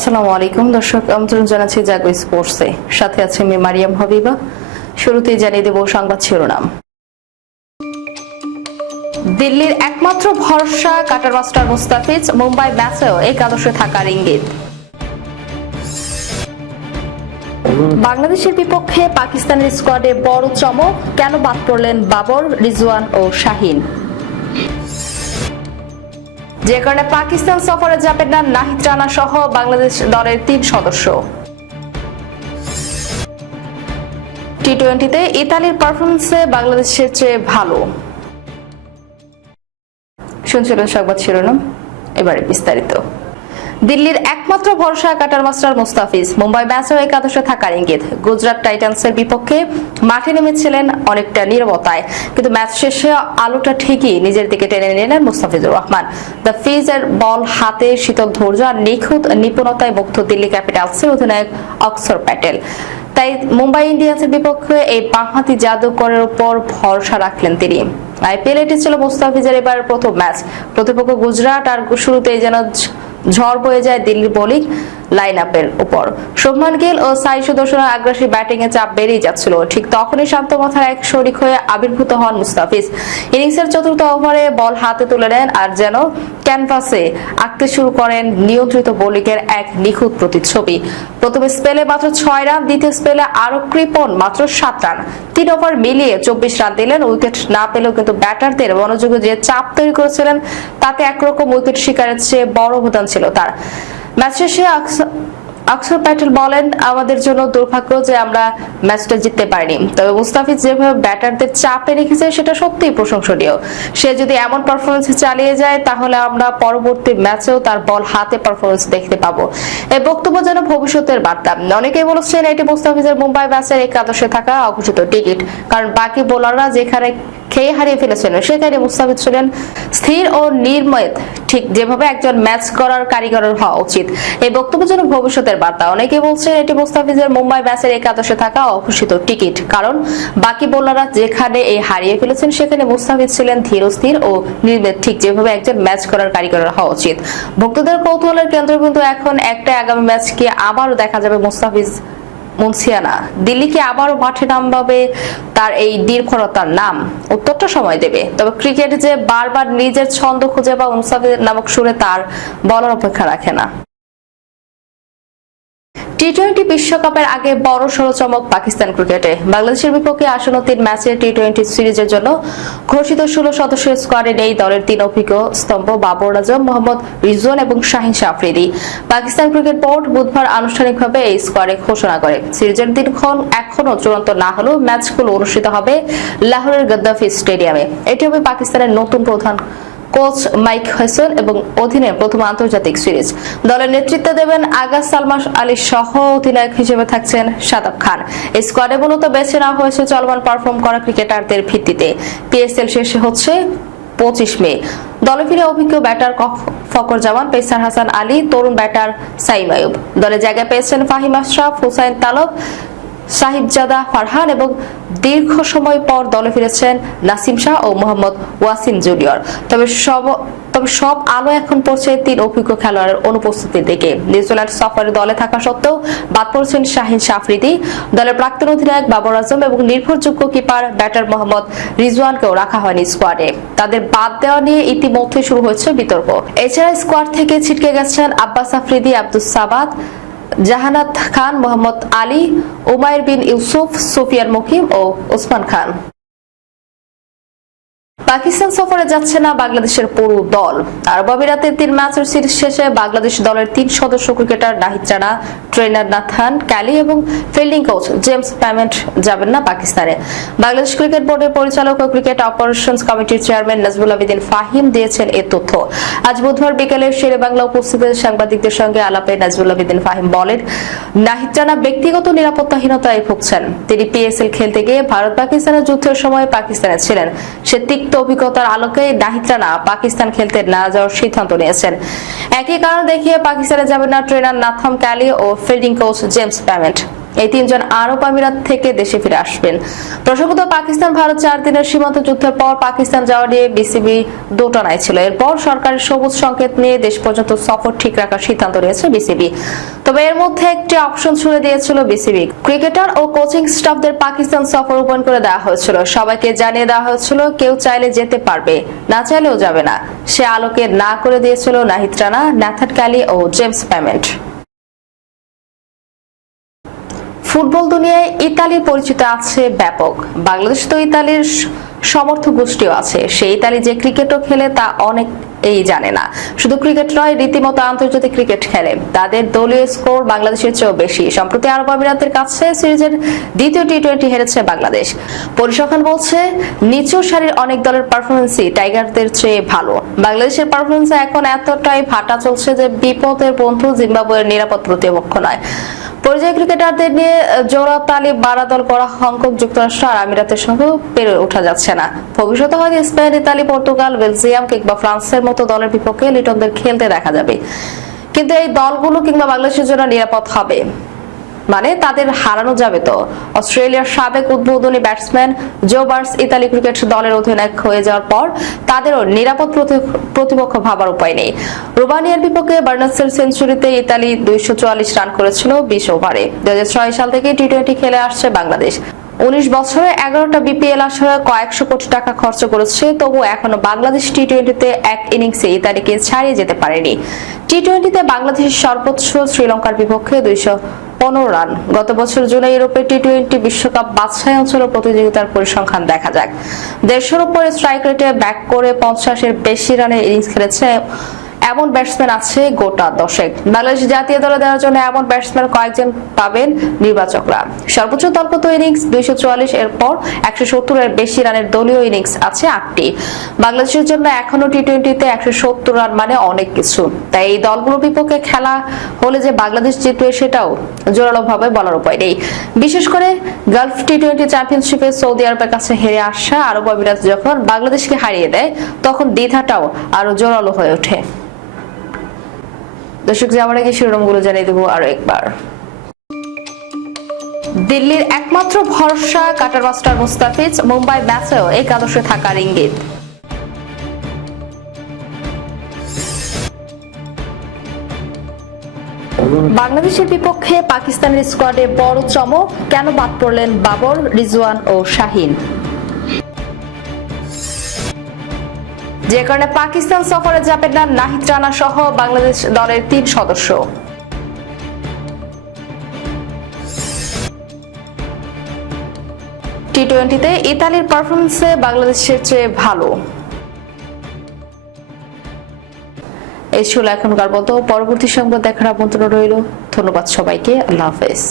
আসসালামু আলাইকুম। দর্শক, আমন্ত্রণ জানাচ্ছি জাগো স্পোর্টসে। সাথে আমি মারিয়াম শুরুতেই জানিয়ে দেব সংবাদ শিরোনাম। দিল্লির একমাত্র ভরসা কাটার মাস্টার মুস্তাফিজ, মুম্বাই ম্যাচেও একাদশে থাকার ইঙ্গিত। বাংলাদেশের বিপক্ষে পাকিস্তানের স্কোয়াডে বড় চমক। কেন বাদ পড়লেন বাবর, রিজওয়ান ও শাহিন? যে কারণে পাকিস্তান সফরে যাবেন না নাহিদ রানা সহ বাংলাদেশ দলের তিন সদস্য। টি টোয়েন্টিতে ইতালির পারফরমেন্সে বাংলাদেশের চেয়ে ভালো। শুনছিলেন সংবাদ শিরোনাম, এবারে বিস্তারিত। দিল্লির একমাত্র ভরসা কাটার মাস্টার মুস্তাফিজ। মুম্বাই ম্যাচেও একাদশে থাকার ইঙ্গিত। গুজরাট টাইটান্সের বিপক্ষে মাঠে নেমেছিলেন অনেকটা নীরবতায়। কিন্তু ম্যাচ শেষে আলোটা ঠিকই নিজের দিকে টেনে নিলেন মুস্তাফিজুর রহমান। দ্য ফিজ ফিজের বল হাতে, শীতল ধৈর্য আর নিখুঁত নিপুণতায় মুগ্ধ দিল্লি ক্যাপিটালসের অধিনায়ক অক্সর প্যাটেল। তাই মুম্বাই ইন্ডিয়ান্সের বিপক্ষে এই বাঁহাতি জাদুকরের উপর ভরসা রাখলেন তিনি। আইপিএল এটি ছিল মুস্তাফিজের এবার প্রথম ম্যাচ। প্রতিপক্ষ গুজরাট আর শুরুতেই যেন ঝড় বয়ে যায় দিল্লির বোলিং লাইন আপের উপর। শুভমান গিল ও সাই সুদর্শনের আগ্রাসী ব্যাটিং এ চাপ বেড়েই যাচ্ছিল। ঠিক তখনই শান্ত মাথার এক শরিক হয়ে আবির্ভূত হন মুস্তাফিজ। ইনিংসের চতুর্থ ওভারে বল হাতে তুলে নেন আর যেন ক্যানভাসে আঁকতে শুরু করেন নিয়ন্ত্রিত বোলিং এর এক নিখুঁত প্রতিচ্ছবি। প্রথমে স্পেলে মাত্র ছয় রান, দ্বিতীয় স্পেলে আরও কৃপন মাত্র সাত রান। তিন ওভার মিলিয়ে চব্বিশ রান দিলেন। উইকেট না পেলেও কিন্তু ব্যাটারদের মনোযোগে যে চাপ তৈরি করেছিলেন, তাতে একরকম উইকেট শিকারের চেয়ে বড় অবদান ছিল তার। ম্যাচ শেষে আকস- অক্ষর প্যাটেল বলেন, আমাদের জন্য দুর্ভাগ্য যে আমরা ম্যাচটা জিততে পারিনি। তবে মুস্তাফিজ যেভাবে ব্যাটারদের চাপে রেখেছে, সেটা সত্যিই প্রশংসনীয়। সে যদি এমন পারফরমেন্স চালিয়ে যায়, তাহলে আমরা পরবর্তী ম্যাচেও তার বল হাতে পারফরমেন্স দেখতে পাবো। এই বক্তব্য যেন ভবিষ্যতের বার্তা। অনেকেই বলেছেন, এটি মুস্তাফিজের মুম্বাই ম্যাচের একাদশে থাকা অঘোষিত টিকিট। কারণ বাকি বোলাররা যেখানে খেয়ে হারিয়ে ফেলেছেন। সেখানে মুস্তাফিজ ছিলেন স্থির ও নির্ময়। ঠিক যেভাবে একজন ম্যাচ করার কারিগরের হওয়া উচিত। এই বক্তব্য যেন ভবিষ্যতের বার্তা। অনেকে বলছেন এটি মুস্তাফিজের মুম্বাই ম্যাচের একাদশে থাকা অঘোষিত টিকিট। কারণ বাকি বোলাররা যেখানে এই হারিয়ে ফেলেছেন, সেখানে মুস্তাফিজ ছিলেন ধীর স্থির ও নির্মেদ ঠিক যেভাবে একজন ম্যাচ করার কারিগরের হওয়া উচিত। ভক্তদের কৌতূহলের কেন্দ্রবিন্দু এখন একটা আগামী ম্যাচ কি আবারও দেখা যাবে মুস্তাফিজ? মুন্সিয়ানা দিল্লি কি আবারও মাঠে নামবে তার এই নির্ভরতার নাম উত্তরটা সময় দেবে। তবে ক্রিকেট যে বারবার নিজের ছন্দ খুঁজে বা উনসাফের নামক সুরে তার বলার অপেক্ষা রাখে না। টি টোয়েন্টি বিশ্বকাপের আগে বড় সড় চমক পাকিস্তান ক্রিকেটে। বাংলাদেশের বিপক্ষে আসন্ন তিন ম্যাচের টি টোয়েন্টি সিরিজের জন্য ঘোষিত ষোলো সদস্যের স্কোয়াডে নেই দলের তিন অভিজ্ঞ স্তম্ভ বাবর আজম, মোহাম্মদ রিজওয়ান এবং শাহিন আফ্রিদি পাকিস্তান ক্রিকেট বোর্ড বুধবার আনুষ্ঠানিকভাবে এই স্কোয়াডে ঘোষণা করে। সিরিজের দিনক্ষণ এখনও চূড়ান্ত না হলেও ম্যাচগুলো অনুষ্ঠিত হবে লাহোরের গদ্দাফি স্টেডিয়ামে। এটি হবে পাকিস্তানের নতুন প্রধান কোচ মাইক হাসান এবং অধীনে প্রথম আন্তর্জাতিক সিরিজ। দলের নেতৃত্ব দেবেন আগা সালমান আলী সহ অধিনায়ক হিসেবে থাকছেন শাদাব খান। এই স্কোয়াডে মূলত বেছে নেওয়া হয়েছে চলমান পারফর্ম করা ক্রিকেটারদের ভিত্তিতে। পিএসএল শেষে হচ্ছে পঁচিশ মে। দলে ফিরে অভিজ্ঞ ব্যাটার ফকর জামান পেসার হাসান আলী, তরুণ ব্যাটার সাইম আয়ুব দলে জায়গা পেয়েছেন ফাহিম আশরাফ, হুসাইন তালব সাহিবজাদা ফারহান এবং দীর্ঘ সময় পর দলে ফিরেছেন নাসিম শাহ ও মোহাম্মদ ওয়াসিম জুনিয়র। তবে সব তবে সব আলো এখন পড়ছে তিন অভিজ্ঞ খেলোয়াড়ের অনুপস্থিতির দিকে। নিউজিল্যান্ড সফরে দলে থাকা সত্ত্বেও বাদ পড়েছেন শাহিন শাফরিদি। দলের প্রাক্তন অধিনায়ক বাবর আজম এবং নির্ভরযোগ্য কিপার ব্যাটার মোহাম্মদ রিজওয়ানকেও রাখা হয়নি স্কোয়াডে। তাদের বাদ দেওয়া নিয়ে ইতিমধ্যে শুরু হয়েছে বিতর্ক। এছাড়া স্কোয়াড থেকে ছিটকে গেছেন আব্বাস আফ্রিদি, আব্দুস সাবাদ জাহানাত খান মোহাম্মদ আলী উমায়ের বিন ইউসুফ সুফিয়ান মুকিম ও ওসমান খান। পাকিস্তান সফরে যাচ্ছে না বাংলাদেশের পুরো দল। আরব আমিরাতের তিন ম্যাচের সিরিজ শেষে বাংলাদেশ দলের তিন সদস্য cricketer Nahid Rana trainer Nathan Kelly এবং ফিল্ডিং কোচ জেমস প্যামেন্ট যাবেন না পাকিস্তানে। বাংলাদেশ ক্রিকেট বোর্ডের পরিচালক ও ক্রিকেট অপারেশনস কমিটির চেয়ারম্যান নাজমুল আবেদিন ফাহিম দিয়েছেন এ তথ্য। আজ বুধবার বিকেলে শেরে বাংলা উপস্থিত সাংবাদিকদের সঙ্গে আলাপে নাজমুল আবেদিন ফাহিম বলেন, নাহিদ রানা ব্যক্তিগত নিরাপত্তাহীনতায় ভুগছেন। তিনি পিএসএল খেলতে গিয়ে ভারত পাকিস্তানের যুদ্ধের সময় পাকিস্তানে ছিলেন। সে তিক্ত অভিজ্ঞতার আলোকে দাহিত্রানা পাকিস্তান খেলতে না যাওয়ার সিদ্ধান্ত নিয়েছেন। একই কারণ দেখিয়ে পাকিস্তানে যাবেন না ট্রেনার নাথম ক্যালি ও ফিল্ডিং কোচ জেমস প্যামেন্ট এই তিনজন আরব আমিরাত থেকে দেশে ফিরে আসবেন। প্রসঙ্গত, পাকিস্তান, ভারত চার দিনের সীমান্ত যুদ্ধের পর পাকিস্তান যাওয়া নিয়ে বিসিবি দোটানায় ছিল। এরপর সরকারের সবুজ সংকেত নিয়ে দেশ পর্যন্ত সফর ঠিক রাখার সিদ্ধান্ত নিয়েছে বিসিবি। তবে এর মধ্যে একটি অপশন ছুড়ে দিয়েছিল বিসিবি। ক্রিকেটার ও কোচিং স্টাফদের পাকিস্তান সফর ওপেন করে দেওয়া হয়েছিল। সবাইকে জানিয়ে দেওয়া হয়েছিল, কেউ চাইলে যেতে পারবে, না চাইলেও যাবে না। সে আলোকে না করে দিয়েছিল নাহিদ রানা ন্যাথাট ক্যালি ও জেমস পেমেন্ট। ফুটবল দুনিয়ায় ইতালির পরিচিত আছে ব্যাপক। বাংলাদেশ তো ইতালির সমর্থক গোষ্ঠীও আছে। সেই ইতালি যে ক্রিকেটও খেলে তা অনেক এই জানে না। শুধু ক্রিকেট নয়, রীতিমতো আন্তর্জাতিক ক্রিকেট খেলে। তাদের দলীয় স্কোর বাংলাদেশের চেয়েও বেশি। সম্প্রতি আরব আমিরাতের কাছে সিরিজের দ্বিতীয় টি টোয়েন্টি হেরেছে বাংলাদেশ। পরিসংখ্যান বলছে, নিচু সারির অনেক দলের পারফরমেন্সই টাইগারদের চেয়ে ভালো। বাংলাদেশের পারফরমেন্স এখন এতটাই ভাটা চলছে যে বিপদের বন্ধু জিম্বাবুয়ের নিরাপদ প্রতিপক্ষ নয়। পরিযায়ী ক্রিকেটারদের নিয়ে জোড়া তালি বাড়াদল করা হংকং যুক্তরাষ্ট্র আর আমিরাতের সঙ্গে পেরে ওঠা যাচ্ছে না। ভবিষ্যতে হয়তো স্পেন, ইতালি, পর্তুগাল, বেলজিয়াম কিংবা ফ্রান্সের মতো দলের বিপক্ষে লিটনদের খেলতে দেখা যাবে। কিন্তু এই দলগুলো কিংবা বাংলাদেশের জন্য নিরাপদ হবে। মানে তাদের হারানো যাবে তো। অস্ট্রেলিয়ার সাবেক উদ্বোধনী batsman Joe Burns Italy cricket দলের অধিনায়ক হয়ে যাওয়ার পর তাদেরও নিরাপদ প্রতিপক্ষ ভাবার উপায় নেই। রোমানিয়ার বিপক্ষে বার্নাসের সেঞ্চুরিতে ইতালি দুইশো চুয়াল্লিশ রান করেছিল বিশ ওভারে। দুই হাজার ছয় সাল থেকে টি টোয়েন্টি খেলে আসছে বাংলাদেশ। উনিশ বছরে এগারোটা বিপিএল আসরে কয়েকশো কোটি টাকা খরচ করেছে, তবু এখনও বাংলাদেশ টি টোয়েন্টিতে এক ইনিংসে ইতালিকে ছাড়িয়ে যেতে পারেনি। টি টোয়েন্টিতে বাংলাদেশের সর্বোচ্চ শ্রীলঙ্কার বিপক্ষে দুইশো পনেরো রান। গত বছর জুলাই ইউরোপের টি টোয়েন্টি বিশ্বকাপ বাদশাহী অঞ্চল প্রতিযোগিতার পরিসংখ্যান দেখা যাক। দেড়শোর উপরে স্ট্রাইক রেটে ব্যাক করে পঞ্চাশের বেশি রানের ইনিংস খেলেছে এমন ব্যাটসম্যান আছে গোটা দশেক বাংলাদেশ জাতীয় দলে দেওয়ার জন্য এমন ব্যাটসম্যান কয়েকজন পাবেন নির্বাচকরা। সর্বোচ্চ দলগত ইনিংস দুইশো চুয়াল্লিশ এর পর একশো সত্তর এর বেশি রানের দলীয় ইনিংস আছে আটটি। বাংলাদেশের জন্য এখনও টি টোয়েন্টিতে একশো সত্তর রান মানে অনেক কিছু। তাই এই দলগুলোর বিপক্ষে খেলা হলে যে বাংলাদেশ জিতবে সেটাও জোরালো ভাবে বলার উপায় নেই। বিশেষ করে গালফ টি টোয়েন্টি চ্যাম্পিয়নশিপে সৌদি আরবের কাছে হেরে আসা আরব আমিরাত যখন বাংলাদেশকে হারিয়ে দেয়, তখন দ্বিধাটাও আরও জোরালো হয়ে ওঠে। দর্শক যাওয়ার আগে শিরোনামগুলো জানিয়ে দেবো আরও একবার। দিল্লির একমাত্র ভরসা কাটার মাস্টার মুস্তাফিজ, মুম্বাই ম্যাচেও একাদশে থাকার ইঙ্গিত। বাংলাদেশের বিপক্ষে পাকিস্তানের স্কোয়াডে বড় চমক, কেন বাদ পড়লেন বাবর, রিজওয়ান ও শাহিন? যে কারণে পাকিস্তান সফরে যাবেন না নাহিদ রানা সহ বাংলাদেশ দলের তিন সদস্য। টি টোয়েন্টিতে ইতালির পারফরমেন্সে বাংলাদেশের চেয়ে ভালো। এই ছিল এখনকার মতো। পরবর্তী সংবাদ দেখার আমন্ত্রণ রইল। ধন্যবাদ সবাইকে। আল্লাহ হাফেজ।